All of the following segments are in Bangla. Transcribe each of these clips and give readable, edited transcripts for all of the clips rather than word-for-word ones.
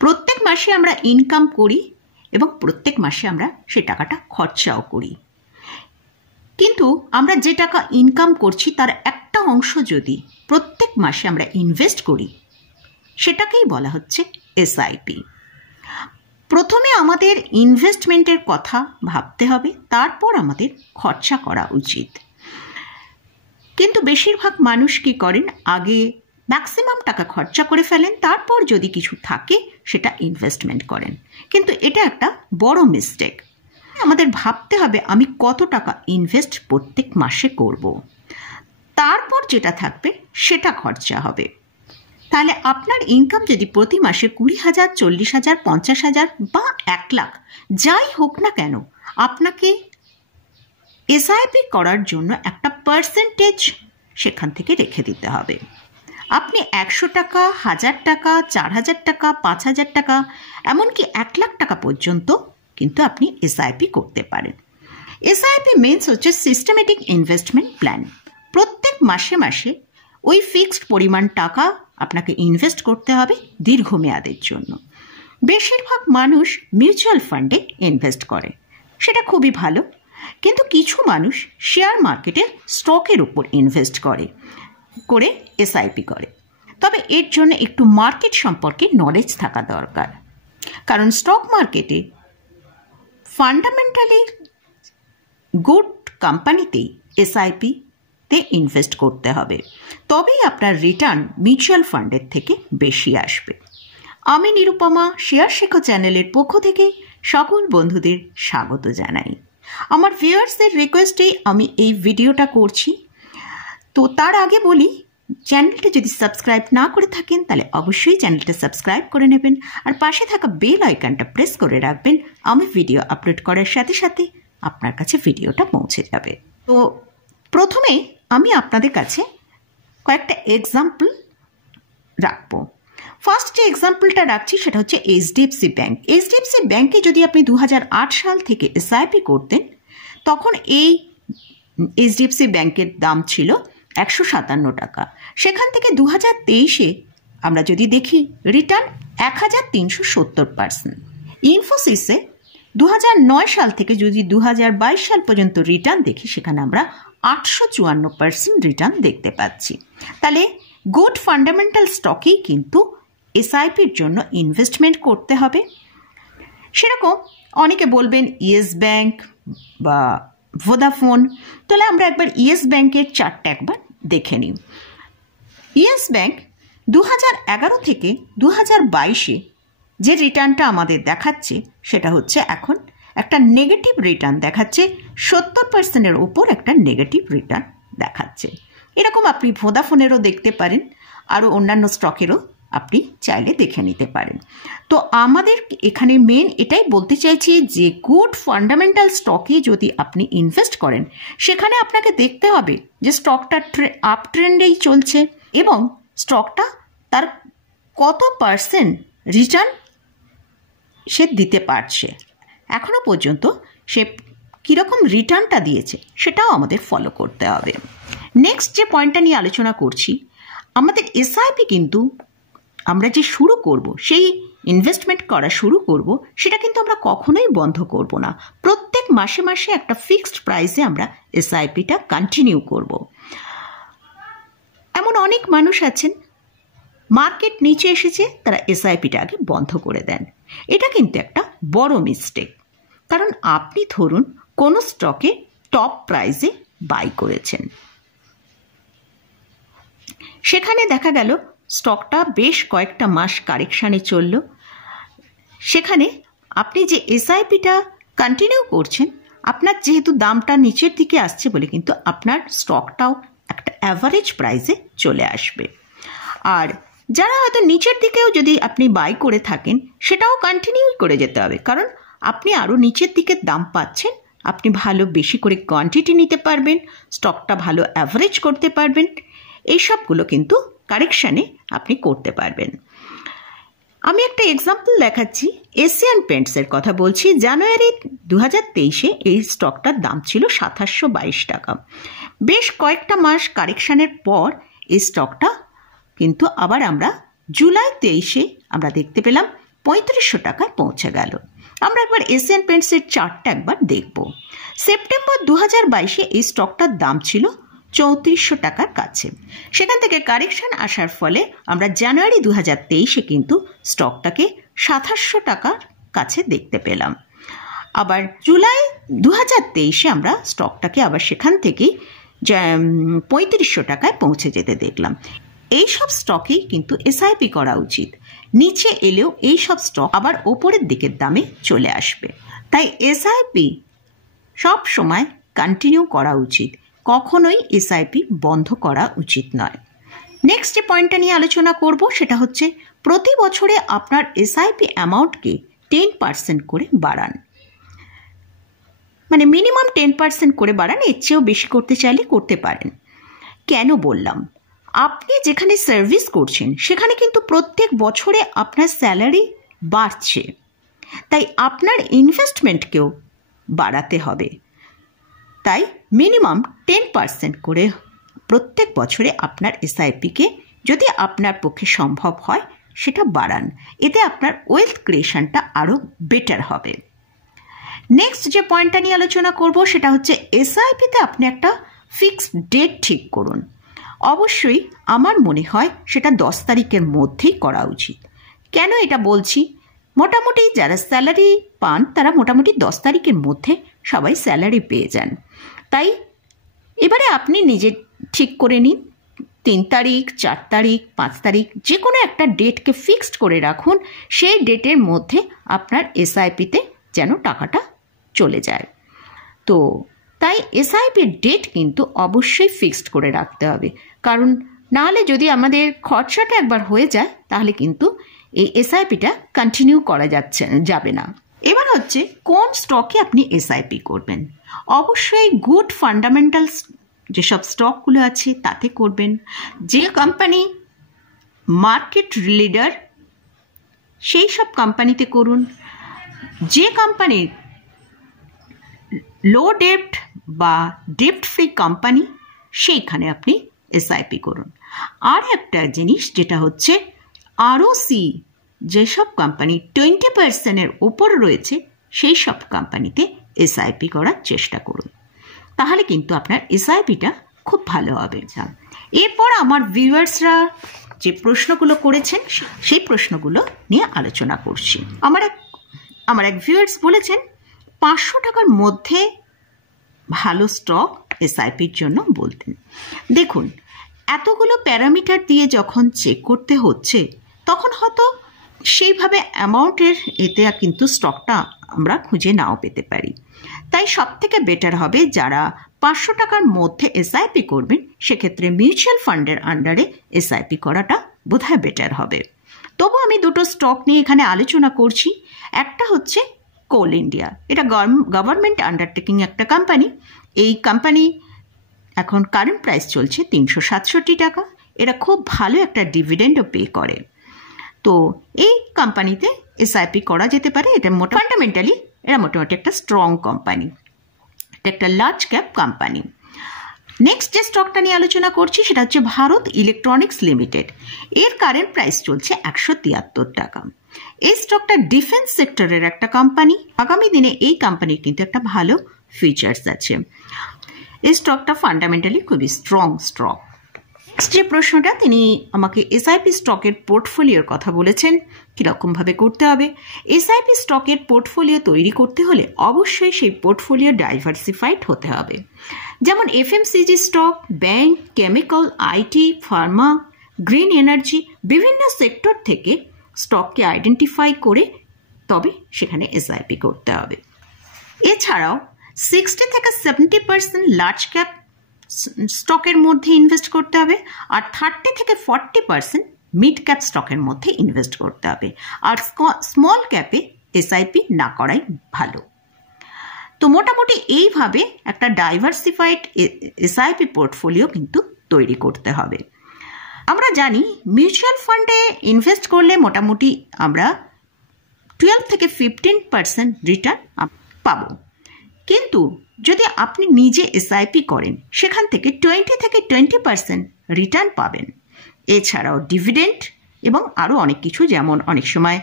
প্রত্যেক মাসে আমরা ইনকাম করি এবং প্রত্যেক মাসে আমরা সে টাকাটা খরচাও করি, কিন্তু আমরা যে টাকা ইনকাম করছি তার একটা অংশ যদি প্রত্যেক মাসে আমরা ইনভেস্ট করি, সেটাকেই বলা হচ্ছে এসআইপি। প্রথমে আমাদের ইনভেস্টমেন্টের কথা ভাবতে হবে, তারপর আমাদের খরচা করা উচিত। কিন্তু বেশিরভাগ মানুষ কি করেন, আগে ম্যাক্সিমাম টাকা খরচা করে ফেলেন, তারপর যদি কিছু থাকে সেটা ইনভেস্টমেন্ট করেন। কিন্তু এটা একটা বড় মিস্টেক। আমাদের ভাবতে হবে আমি কত টাকা ইনভেস্ট প্রত্যেক মাসে করব, তারপর যেটা থাকবে সেটা খরচা হবে। তাহলে আপনার ইনকাম যদি প্রতি মাসে 20,000, 40,000, 50,000 বা 1 লাখ যাই হোক না কেন, আপনাকে এসআইপি করার জন্য একটা পার্সেন্টেজ সেখান থেকে রেখে দিতে হবে। আপনি 100 টাকা, 1000 টাকা, 4000 টাকা, 5000 টাকা, এমনকি 1 লাখ টাকা পর্যন্ত কিন্তু আপনি এসআইপি করতে পারেন। এসআইপি মিনস হচ্ছে সিস্টেমেটিক ইনভেস্টমেন্ট প্ল্যান। প্রত্যেক মাসে মাসে ওই ফিক্সড পরিমাণ টাকা আপনাকে ইনভেস্ট করতে হবে দীর্ঘমেয়াদের জন্য। বেশিরভাগ মানুষ মিউচুয়াল ফান্ডে ইনভেস্ট করে, সেটা খুবই ভালো, কিন্তু কিছু মানুষ শেয়ার মার্কেটে স্টকের উপর ইনভেস্ট করে এসআইপি করে। তবে এর জন্য একটু মার্কেট সম্পর্কে নলেজ থাকা দরকার, কারণ স্টক মার্কেটে ফান্ডামেন্টালি গুড কোম্পানিতেই এসআইপিতে ইনভেস্ট করতে হবে, তবেই আপনার রিটার্ন মিউচুয়াল ফান্ডের থেকে বেশি আসবে। আমি নিরুপমা শেয়ার শেখো চ্যানেলের পক্ষ থেকে সকল বন্ধুদের স্বাগত জানাই। আমার ভিউয়ার্সদের রিকোয়েস্টেই আমি এই ভিডিওটা করছি। তো তার আগে বলি, চ্যানেলটা যদি সাবস্ক্রাইব না করে থাকেন তাহলে অবশ্যই চ্যানেলটা সাবস্ক্রাইব করে নেবেন, আর পাশে থাকা বেল আইকনটা প্রেস করে রাখবেন। আমি ভিডিও আপলোড করার সাথে সাথে আপনার কাছে ভিডিওটা পৌঁছে যাবে। তো প্রথমে আমি আপনাদের কাছে কয়েকটা এক্সাম্পল রাখবো। ফার্স্ট যে এক্সাম্পলটা রাখছি সেটা হচ্ছে এইচডিএফসি ব্যাঙ্ক। এইচডিএফসি ব্যাঙ্কে যদি আপনি 2008 সাল থেকে এসআইপি করতেন, তখন এই এইচডিএফসি ব্যাঙ্কের দাম ছিল 157 টাকা। সেখান থেকে 2023-এ আমরা যদি দেখি রিটার্ন 1370%। ইনফোসিসে 2009 সাল থেকে যদি 2022 সাল পর্যন্ত রিটার্ন দেখি, সেখানে আমরা 854% রিটার্ন দেখতে পাচ্ছি। তাহলে গুড ফান্ডামেন্টাল স্টকেই কিন্তু এসআইপির জন্য ইনভেস্টমেন্ট করতে হবে। সেরকম অনেকে বলবেন ইয়েস ব্যাঙ্ক বা ভোদাফোন, তাহলে আমরা একবার ইয়েস ব্যাঙ্কের চার্টটা একবার দেখে নিই। ইয়েস ব্যাঙ্ক 2011 থেকে 2022-এ যে রিটার্নটা আমাদের দেখাচ্ছে সেটা হচ্ছে এখন একটা নেগেটিভ রিটার্ন দেখাচ্ছে, 70%-এর উপর একটা নেগেটিভ রিটার্ন দেখাচ্ছে। এরকম আপনি ভোদাফোনেরও দেখতে পারেন, আরও অন্যান্য স্টকেরও আপনি চাইলে দেখে নিতে পারেন। তো আমাদের এখানে মেন এটাই বলতে চাইছি যে গুড ফান্ডামেন্টাল স্টকে যদি আপনি ইনভেস্ট করেন, সেখানে আপনাকে দেখতে হবে যে স্টকটা আপ ট্রেন্ডেই চলছে এবং স্টকটা তার কত পার্সেন্ট রিটার্ন সে দিতে পারছে, এখনো পর্যন্ত সে কীরকম রিটার্নটা দিয়েছে সেটাও আমাদের ফলো করতে হবে। নেক্সট যে পয়েন্টটা নিয়ে আলোচনা করছি, আমাদের এসআইপি কিন্তু আমরা যে শুরু করব, সেই ইনভেস্টমেন্ট করা শুরু করব, সেটা কিন্তু আমরা কখনোই বন্ধ করব না। প্রত্যেক মাসে মাসে একটা ফিক্সড প্রাইসে আমরা এসআইপিটা কন্টিনিউ করব। এমন অনেক মানুষ আছেন, মার্কেট নিচে এসেছে, তারা এসআইপিটা আগে বন্ধ করে দেন। এটা কিন্তু একটা বড় মিস্টেক, কারণ আপনি ধরুন কোনো স্টকে টপ প্রাইসে বাই করেছেন, সেখানে দেখা গেল স্টকটা বেশ কয়েকটা মাস কারেকশানে চলল। সেখানে আপনি যে এসআইপিটা কন্টিনিউ করছেন, আপনার যেহেতু দামটা নিচের দিকে আসছে বলে কিন্তু আপনার স্টকটাও একটা অ্যাভারেজ প্রাইসে চলে আসবে। আর যারা হয়তো নিচের দিকেও যদি আপনি বাই করে থাকেন, সেটাও কন্টিনিউ করে যেতে হবে, কারণ আপনি আরও নিচের দিকে দাম পাচ্ছেন, আপনি ভালো বেশি করে কোয়ান্টিটি নিতে পারবেন, স্টকটা ভালো অ্যাভারেজ করতে পারবেন। এই সবগুলো কিন্তু কারেকশানে আপনি করতে পারবেন। আমি একটা এক্সাম্পল দেখাচ্ছি, এশিয়ান পেন্টসের কথা বলছি। জানুয়ারি 2023-এ এই স্টকটার দাম ছিল 2722 টাকা। বেশ কয়েকটা মাস কারেকশানের পর এই স্টকটা কিন্তু আবার আমরা জুলাই 23-এ আমরা দেখতে পেলাম 3500 টাকায় পৌঁছে গেল। আমরা একবার এশিয়ান পেন্টসের চার্টটা একবার দেখব। সেপ্টেম্বর 2022-এ এই স্টকটার দাম ছিল 3400 টাকার কাছে। সেখান থেকে কারেকশন আসার ফলে আমরা জানুয়ারি 2023-এ কিন্তু স্টকটাকে 2700 টাকার কাছে দেখতে পেলাম। আবার জুলাই 2023-এ আমরা স্টকটাকে আবার সেখান থেকেই 3500 টাকায় পৌঁছে যেতে দেখলাম। এই সব স্টকেই কিন্তু এসআইপি করা উচিত। নিচে এলেও এই সব স্টক আবার ওপরের দিকের দামে চলে আসবে। তাই এসআইপি সব সময় কন্টিনিউ করা উচিত, কখনোই এসআইপি বন্ধ করা উচিত নয়। নেক্সট যে পয়েন্টটা নিয়ে আলোচনা করব সেটা হচ্ছে প্রতি বছরে আপনার এসআইপি অ্যামাউন্টকে 10% করে বাড়ান। মানে মিনিমাম 10% করে বাড়ান, এর চেয়েও বেশি করতে চাইলে করতে পারেন। কেন বললাম? আপনি যেখানে সার্ভিস করছেন সেখানে কিন্তু প্রত্যেক বছরে আপনার স্যালারি বাড়ছে, তাই আপনার ইনভেস্টমেন্টকেও বাড়াতে হবে। তাই মিনিমাম 10% করে প্রত্যেক বছরে আপনার এসআইপিকে যদি আপনার পক্ষে সম্ভব হয় সেটা বাড়ান। এতে আপনার ওয়েলথ ক্রিয়েশনটা আরও বেটার হবে। নেক্সট যে পয়েন্টটা নিয়ে আলোচনা করব সেটা হচ্ছে এসআইপিতে আপনি একটা ফিক্সড ডেট ঠিক করুন। অবশ্যই আমার মনে হয় সেটা 10 তারিখের মধ্যেই করা উচিত। কেন এটা বলছি? মোটামুটি যারা স্যালারি পান তারা মোটামুটি 10 তারিখের মধ্যে সবাই স্যালারি পেয়ে যান। তাই এবারে আপনি নিজে ঠিক করে নিন 3 তারিখ, 4 তারিখ, 5 তারিখ, যে কোনো একটা ডেটকে ফিক্সড করে রাখুন। সেই ডেটের মধ্যে আপনার এসআইপিতে যেন টাকাটা চলে যায়। তো তাই এসআইপির ডেট কিন্তু অবশ্যই ফিক্সড করে রাখতে হবে, কারণ নাহলে যদি আমাদের খরচাটা একবার হয়ে যায় তাহলে কিন্তু এই এসআইপিটা কন্টিনিউ করা যাবে না। এবার হচ্ছে কোন স্টকে আপনি এসআইপি করবেন। অবশ্যই গুড ফান্ডামেন্টালস যেসব স্টকগুলো আছে তাতে করবেন। যে কোম্পানি মার্কেট লিডার সেই সব কোম্পানিতে করুন। যে কোম্পানির লো ডেপ্ট বা ডেপ্ট ফ্রি কোম্পানি সেইখানে আপনি এসআইপি করুন। আর একটা জিনিস যেটা হচ্ছে আরওসি যেসব কোম্পানি 20%-এর ওপর রয়েছে সেই সব কোম্পানিতে এসআইপি করার চেষ্টা করুন, তাহলে কিন্তু আপনার এসআইপিটা খুব ভালো হবে। এরপর আমার ভিউয়ার্সরা যে প্রশ্নগুলো করেছেন সেই প্রশ্নগুলো নিয়ে আলোচনা করছি। আমার এক ভিউয়ার্স বলেছেন 500 টাকার মধ্যে ভালো স্টক এসআইপির জন্য বলতেন। দেখুন, এতগুলো প্যারামিটার দিয়ে যখন চেক করতে হচ্ছে তখন হয়তো সেইভাবে অ্যামাউন্টের এতে কিন্তু স্টকটা আমরা খুঁজে নাও পেতে পারি। তাই সব থেকে বেটার হবে যারা 500 টাকার মধ্যে এসআইপি করবেন সেক্ষেত্রে মিউচুয়াল ফান্ডের আন্ডারে এসআইপি করাটা বোধহয় বেটার হবে। তবু আমি দুটো স্টক নিয়ে এখানে আলোচনা করছি। একটা হচ্ছে কোল ইন্ডিয়া, এটা গভর্নমেন্ট আন্ডারটেকিং একটা কোম্পানি। এই কোম্পানি এখন কারেন্ট প্রাইস চলছে 367 টাকা। এরা খুব ভালো একটা ডিভিডেন্ডও পে করে। তো এই কোম্পানিতে এসআইপি করা যেতে পারে। এটা ফান্ডামেন্টালি এরা মোটামুটি একটা স্ট্রং কোম্পানি, এটা একটা লার্জ ক্যাপ কোম্পানি। নেক্সট যে স্টকটা নিয়ে আলোচনা করছি সেটা হচ্ছে ভারত ইলেকট্রনিক্স লিমিটেড। এর কারেন্ট প্রাইস চলছে 173 টাকা। এই স্টকটা ডিফেন্স সেক্টরের একটা কোম্পানি। আগামী দিনে এই কোম্পানির কিন্তু একটা ভালো ফিচার্স আছে। এই স্টকটা ফান্ডামেন্টালি খুবই স্ট্রং স্টক। যে প্রশ্নটা তিনি আমাকে এসআইপি স্টকের পোর্টফোলিওর কথা বলেছেন, কীরকমভাবে করতে হবে। এসআইপি স্টকের পোর্টফোলিও তৈরি করতে হলে অবশ্যই সেই পোর্টফোলিও ডাইভার্সিফাইড হতে হবে। যেমন FMCG stock, bank, chemical, IT, Pharma, green energy, বিভিন্ন সেক্টর থেকে স্টককে আইডেন্টিফাই করে তবে সেখানে এসআইপি করতে হবে। এছাড়াও 60 থেকে 70% লার্জ ক্যাপ স্টকের মধ্যে ইনভেস্ট করতে হবে, আর 30 থেকে 40% মিড ক্যাপ স্টকের মধ্যে ইনভেস্ট করতে হবে। আর স্মল ক্যাপে এসআইপি না করাই ভালো। তো মোটামুটি এইভাবে একটা ডাইভার্সিফাইড এসআইপি পোর্টফোলিও কিন্তু তৈরি করতে হবে। আমরা জানি মিউচুয়াল ফান্ডে ইনভেস্ট করলে মোটামুটি আমরা 12 থেকে 15% রিটার্ন পাবো, কিন্তু যদি আপনি নিজে এসআইপি করেন সেখান থেকে 20 থেকে 20% রিটার্ন পাবেন। এছাড়াও ডিভিডেন্ড এবং আরও অনেক কিছু, যেমন অনেক সময়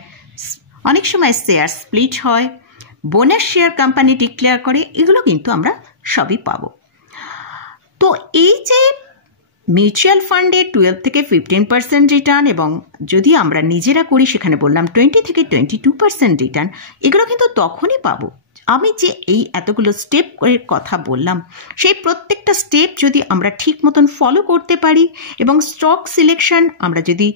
অনেক সময় শেয়ার স্প্লিট হয়, বোনাস শেয়ার কোম্পানি ডিক্লেয়ার করে, এগুলো কিন্তু আমরা সবই পাবো। তো এই যে মিউচুয়াল ফান্ডে 12 থেকে 15% রিটার্ন, এবং যদি আমরা নিজেরা করি সেখানে বললাম 20 থেকে 22% রিটার্ন, এগুলো কিন্তু তখনই পাবো আমি যে এই এতগুলো স্টেপ এর কথা বললাম, সেই প্রত্যেকটা স্টেপ যদি আমরা ঠিক মতন ফলো করতে পারি এবং স্টক সিলেকশন আমরা যদি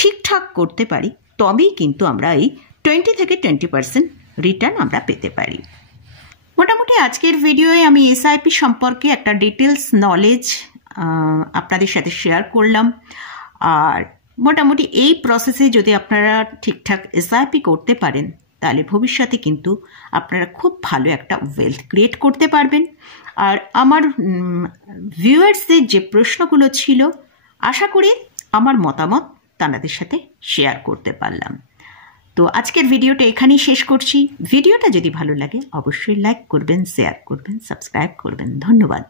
ঠিকঠাক করতে পারি, তবেই কিন্তু আমরা এই 20 থেকে 20% রিটার্ন আমরা পেতে পারি। মোটামুটি আজকের ভিডিওয়ে আমি এসআইপি সম্পর্কে একটা ডিটেলস নলেজ আপনাদের সাথে শেয়ার করলাম। আর মোটামুটি এই প্রসেসে যদি আপনারা ঠিকঠাক এসআইপি করতে পারেন, তাহলে ভবিষ্যতে কিন্তু আপনারা খুব ভালো একটা ওয়েলথ ক্রিয়েট করতে পারবেন। আর আমার ভিউয়ার্সদের যে প্রশ্নগুলো ছিল, আশা করি আমার মতামত তাদের সাথে শেয়ার করতে পারলাম। তো আজকের ভিডিওটা এখানেই শেষ করছি। ভিডিওটা যদি ভালো লাগে অবশ্যই লাইক করবেন, শেয়ার করবেন, সাবস্ক্রাইব করবেন। ধন্যবাদ।